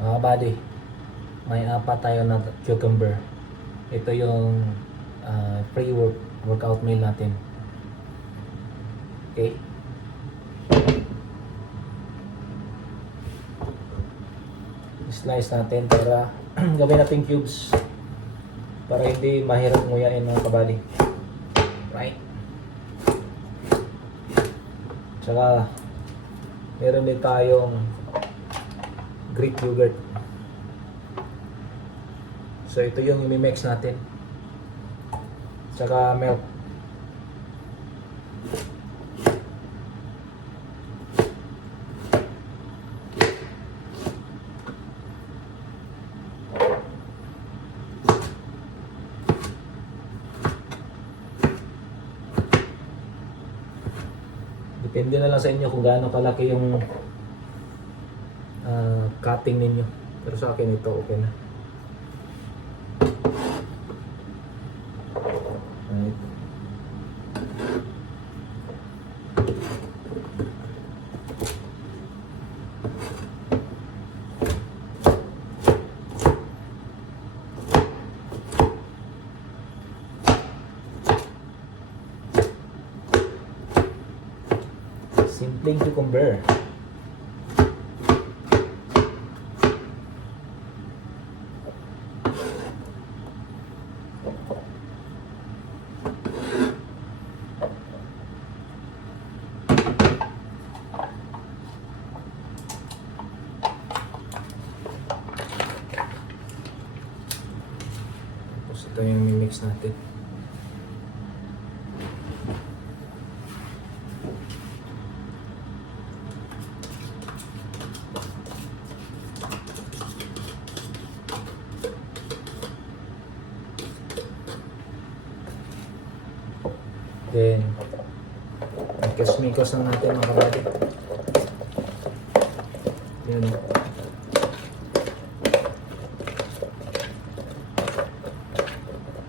Bali, may apat tayo na cucumber. Ito yung workout meal natin. Okay. Slice natin para gawin natin cubes para hindi mahirap nguyain mga kabady. Right? Tsaka meron din tayong Greek yogurt. So ito yung i-mix natin. Tsaka milk. Depende na lang sa inyo kung gaano kalaki yung cutting ninyo. Pero sa akin ito okay na. Right. Simpleng cucumber. Tapos ito yung mix natin. Then, mikos-mikos na natin mga kabady. Yan o.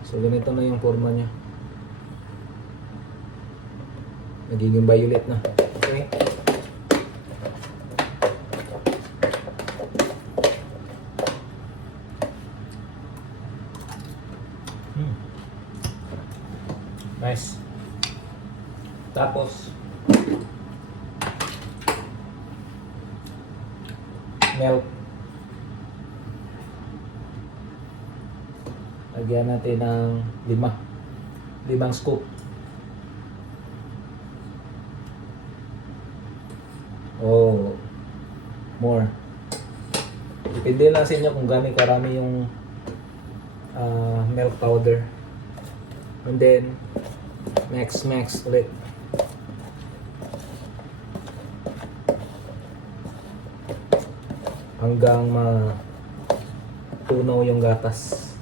So, ganito na yung forma niya. Nagiging violet na. Okay. Nice. Tapos milk. Lagyan natin ng 5 scoop. Oh, more. Depende lang sa inyo kung gaano karami yung milk powder. And then mix ulit. Hanggang matunaw yung gatas.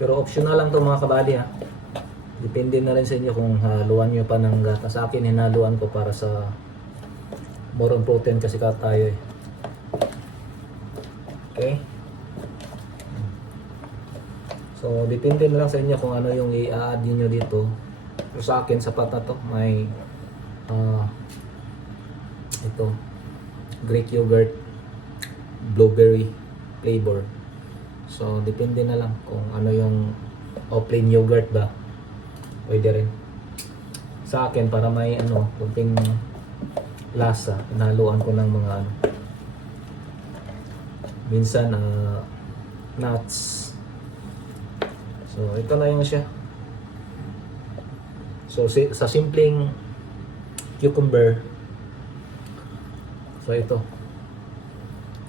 Pero optional lang to mga kabady ha. Depende na rin sa inyo kung haluan nyo pa ng gatas. Sa akin hinaluan ko para sa more on protein kasi tayo eh. Okay? So, depende na lang sa inyo kung ano yung i-add niyo dito. Pero sa akin, sapat na to. May ito, Greek yogurt, blueberry flavor. So, depende na lang kung ano yung plain yogurt ba. Pwede rin. Sa akin, para may kunting lasa, inaluan ko ng mga minsan nuts. So, ito na yung siya. So, sa simpleng cucumber, so ito,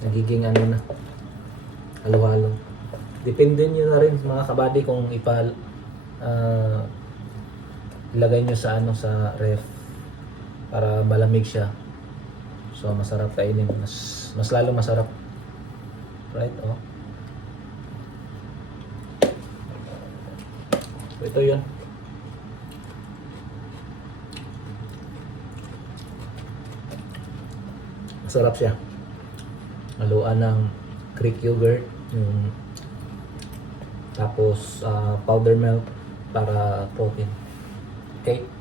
nagiging na, halo-halo. Depende nyo na rin mga kabady kung ilagay nyo sa sa ref para malamig siya. So, masarap kainin. Mas lalo masarap. Right? Oh. Ito yun. Masarap siya. Haluan ng Greek yogurt, tapos powder milk, para protein. Okay?